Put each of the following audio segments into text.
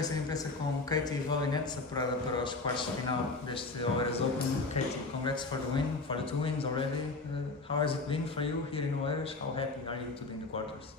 foi ser imprensa com Katie e Volynets, apurada para os quartos de final deste Oeiras Open. Katie, congrats for the win, for the 2 wins already. How has it been for you here in Oeiras? How happy are you to be in the quarters?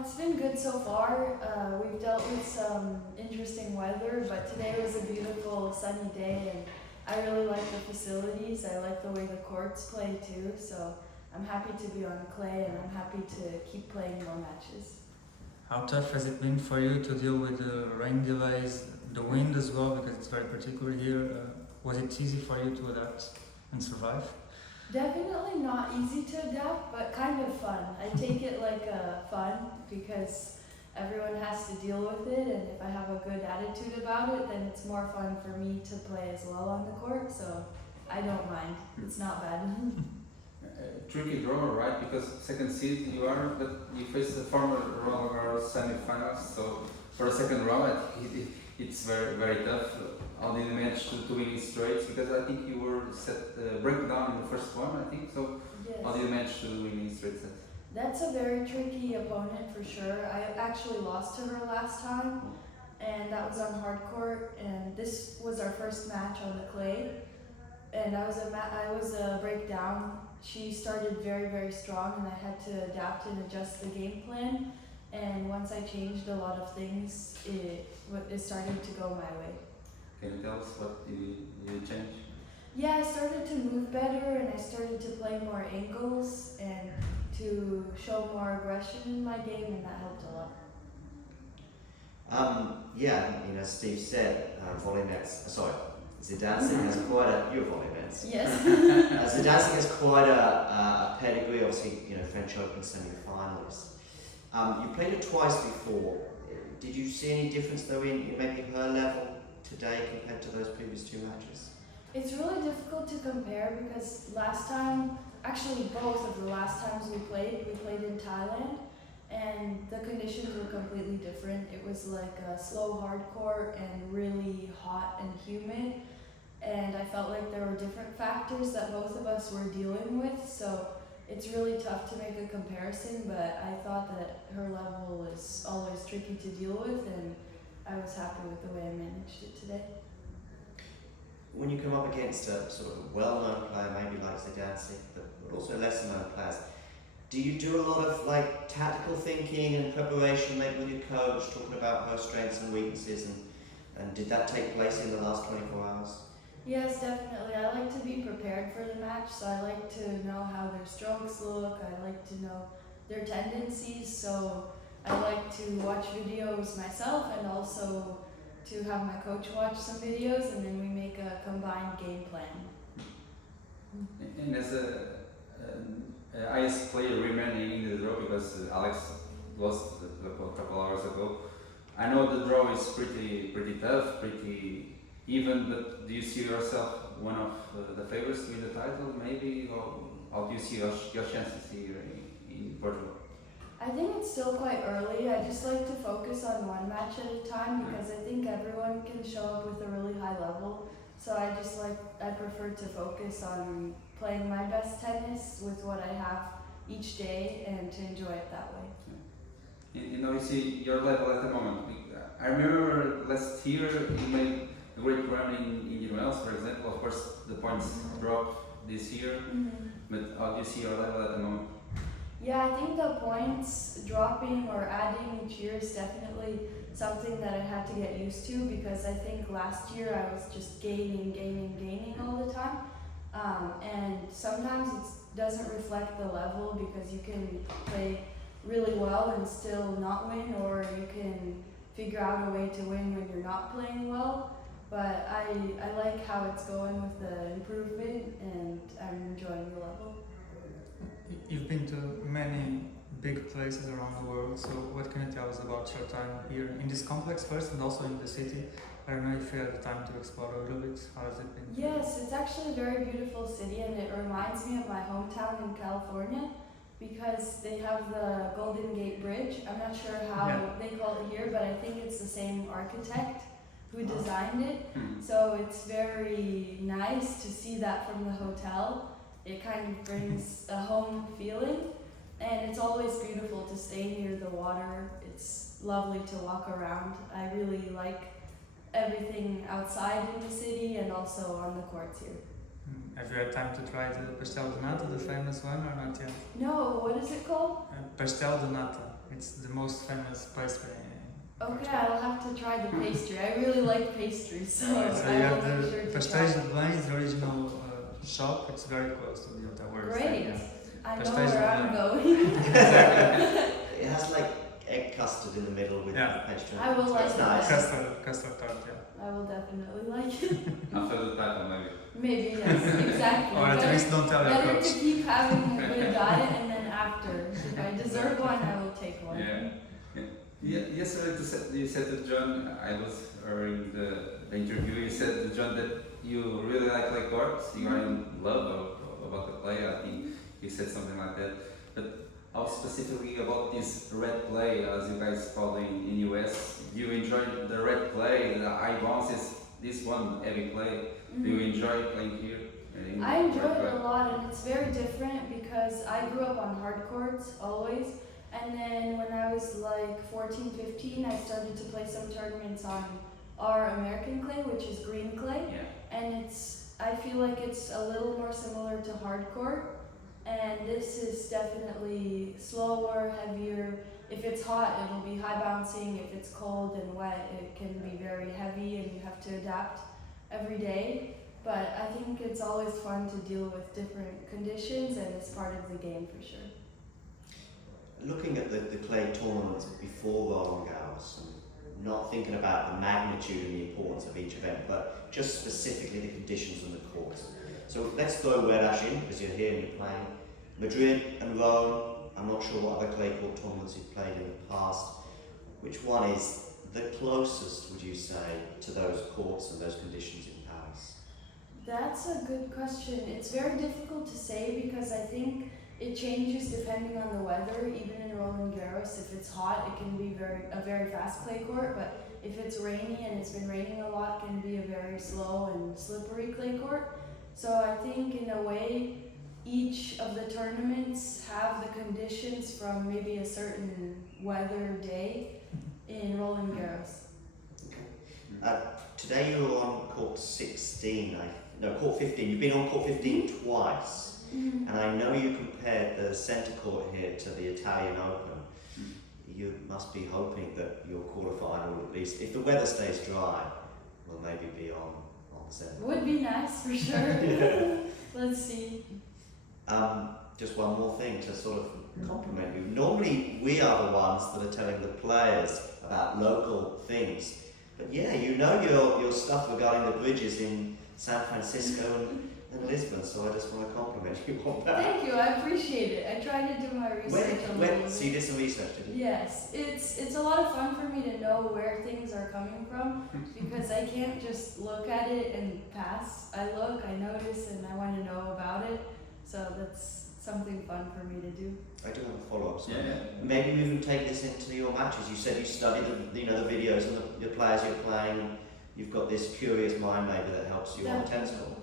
It's been good so far. We've dealt with some interesting weather, but today was a beautiful sunny day, and I really like the facilities. I like the way the courts play too, so I'm happy to be on clay, and I'm happy to keep playing more matches. How tough has it been for you to deal with the rain delays, the wind as well, because it's very particular here? Was it easy for you to adapt and survive? Definitely not easy to adapt, but kind of fun. I take it like fun because everyone has to deal with it, and if I have a good attitude about it, then it's more fun for me to play as well on the court, so I don't mind. It's not bad. Tricky draw, right? Because second seed you are, but you face the former Roland Garros semi-finals. So for a second round, it's very very tough. How did you manage to win in straights? Because I think you were set breakdown in the first one. I think so. Yes. How did you manage to win in straight sets? That's a very tricky opponent for sure. I actually lost to her last time, and that was on hard court. And this was our first match on the clay, and I was a breakdown. She started very, very strong, and I had to adapt and adjust the game plan. And once I changed a lot of things, it started to go my way. Can you tell us what you change? Yeah, I started to move better, and I started to play more angles and to show more aggression in my game, and that helped a lot. Steve said, Zidansek has quite a, you're Volynets. Yes. Zidansek has quite a pedigree, obviously, French Open semi-finalist. You played it twice before. Did you see any difference though in maybe her level today compared to those previous two matches? It's really difficult to compare because both of the last times we played in Thailand, and the conditions were completely different. It was like a slow hard court and really hot and humid, and I felt like there were different factors that both of us were dealing with, so it's really tough to make a comparison, but I thought that her level is always tricky to deal with, and I was happy with the way I managed it today. When you come up against a sort of well-known player, maybe like Zidansek, but also lesser-known players, do you do a lot of tactical thinking and preparation, maybe with your coach, talking about her strengths and weaknesses, and did that take place in the last 24 hours? Yes, definitely. I like to be prepared for the match, so I like to know how their strokes look, I like to know their tendencies, so I like to watch videos myself and also to have my coach watch some videos, and then we make a combined game plan. And as a highest player remaining in the draw, because Alex lost a couple hours ago, I know the draw is pretty tough, pretty even, but do you see yourself one of the favorites to win the title, maybe, or how do you see your chances here in Portugal? I think it's still quite early. I just like to focus on one match at a time because I think everyone can show up with a really high level. So I prefer to focus on playing my best tennis with what I have each day and to enjoy it that way. And now you see your level at the moment. I remember last year you made a great run in Oeiras, for example. Of course, the points dropped this year, but how do you see your level at the moment? Yeah, I think the points dropping or adding each year is definitely something that I had to get used to because I think last year I was just gaining all the time. And sometimes it doesn't reflect the level because you can play really well and still not win, or you can figure out a way to win when you're not playing well. But I like how it's going with the improvement, and I'm enjoying the level. You've been to many big places around the world, so what can you tell us about your time here in this complex first and also in the city? I don't know if you had the time to explore a little bit. How has it been? Yes, it's actually a very beautiful city, and it reminds me of my hometown in California because they have the Golden Gate Bridge. I'm not sure how they call it here, but I think it's the same architect who designed it. So it's very nice to see that from the hotel. It kind of brings a home feeling, and it's always beautiful to stay near the water. It's lovely to walk around. I really like everything outside in the city and also on the courts here. Have you had time to try the pastel de nata, the famous one, or not yet? No, what is it called? Pastel de nata. It's the most famous pastry. Okay, I'll have to try the pastry. I really like pastries, so So I you will have make the sure to Pastéis try. de Belém, the original shop. It's very close to the WTA. Great. I know Pastéis de where I'm Belém. going. It has like egg custard in the middle with Yeah. the pastry. I will So like it's that. nice. Custard tart, yeah. I will definitely like it. After the title, maybe. Maybe, yes, exactly. Or at least don't tell your Better coach. to keep having a good diet and then after, if I deserve one, I will take one. Yesterday you said to John, I was hearing the interview, you said to John that you really like clay courts, you are in love about the clay, I think you said something like that. But how specifically about this red clay, as you guys call it in US, do you enjoy the red clay, the high bounces, this one heavy clay? Do you enjoy playing here? I enjoy it a lot, and it's very different because I grew up on hard courts always, and then when I was like 14, 15, I started to play some tournaments on our American clay, which is green clay, Yeah. and I feel like it's a little more similar to hard court, and this is definitely slower, heavier. If it's hot, it'll be high bouncing. If it's cold and wet, it can be very heavy, and you have to adapt every day. But I think it's always fun to deal with different conditions, and it's part of the game for sure. Looking at the clay tournaments before Roland Garros, and not thinking about the magnitude and the importance of each event, but just specifically the conditions on the courts. So let's throw Oeiras in, because you're here and you're playing. Madrid and Rome, I'm not sure what other clay court tournaments you've played in the past. Which one is the closest, would you say, to those courts and those conditions in Paris? That's a good question. It's very difficult to say because I think it changes depending on the weather. Even in Roland Garros, if it's hot, it can be a very fast clay court, but if it's rainy and it's been raining a lot, it can be a very slow and slippery clay court. So I think in a way, each of the tournaments have the conditions from maybe a certain weather day in Roland Garros. Today you were on court 16, court 15. You've been on court 15 twice. And I know you compared the centre court here to the Italian Open. You must be hoping that your quarterfinal, at least if the weather stays dry, will maybe be on the centre. Would be nice for sure. Let's see. Just one more thing to sort of compliment you. Normally we are the ones that are telling the players about local things. But yeah, you know your stuff regarding the bridges in San Francisco and Lisbon, so I just want to compliment you on that. Thank you, I appreciate it. I try to do my research a little bit. So you did some research, didn't you? Yes, it's a lot of fun for me to know where things are coming from because I can't just look at it and pass. I look, I notice, and I want to know about it. So that's something fun for me to do. I do have a follow-up. So Yeah. maybe we even take this into your matches. You said you study the videos and the players you're playing. You've got this curious mind maybe that helps you on the tennis court.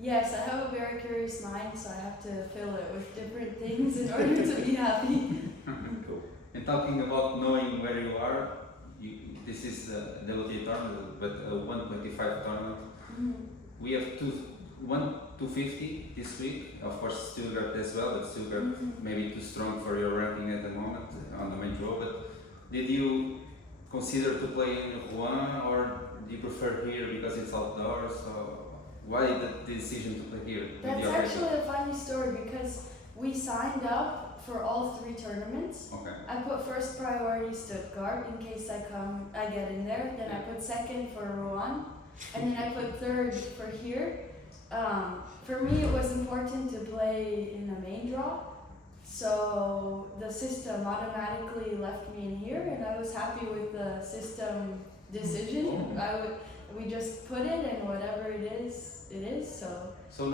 Yes, I have a very curious mind, so I have to fill it with different things in order to be happy. Cool. And talking about knowing where you are, this is the WTA tournament, but a 125 tournament. We have 250 this week. Of course, Stuttgart as well, but Stuttgart maybe too strong for your ranking at the moment on the main draw. But did you consider to play in Rouen, or do you prefer here because it's outdoors? Why the decision to play here? That's actually a funny story because we signed up for all 3 tournaments. Okay. I put first priority Stuttgart in case I get in there. Then I put second for Rouen, and then I put third for here. For me, it was important to play in the main draw, so the system automatically left me in here, and I was happy with the system decision. We just put it, and whatever it is, it is. So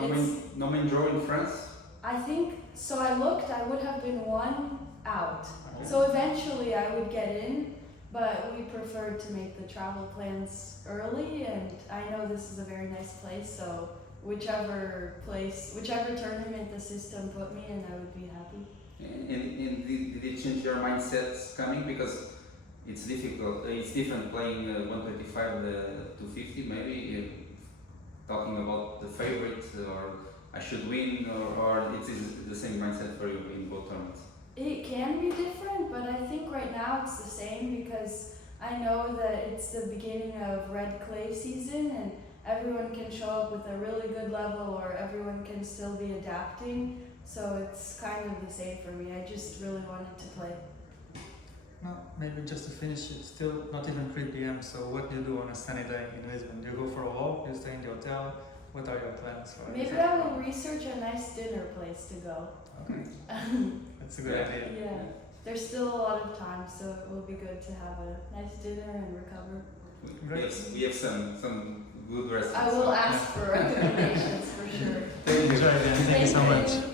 no main draw in France? I think so. I looked. I would have been 1 out. Okay. So eventually I would get in, but we preferred to make the travel plans early, and I know this is a very nice place, so whichever tournament the system put me in, I would be happy. And did it change your mindsets coming? Because it's difficult. It's different playing 125 to 50 maybe. Talking about the favorite or I should win or it is the same mindset for you in both tournaments. It can be different, but I think right now it's the same because I know that it's the beginning of red clay season and everyone can show up with a really good level or everyone can still be adapting. So it's kind of the same for me. I just really wanted to play. No, maybe just to finish, it's still not even 3 p.m. So what do you do on a sunny day in Lisbon? Do you go for a walk? Do you stay in the hotel? What are your plans for it? Maybe I will research a nice dinner place to go. Okay, that's a good Yeah. idea. Yeah, there's still a lot of time, so it will be good to have a nice dinner and recover. We have some good restaurants. I will ask for recommendations for sure. Enjoy then. Thank you so much.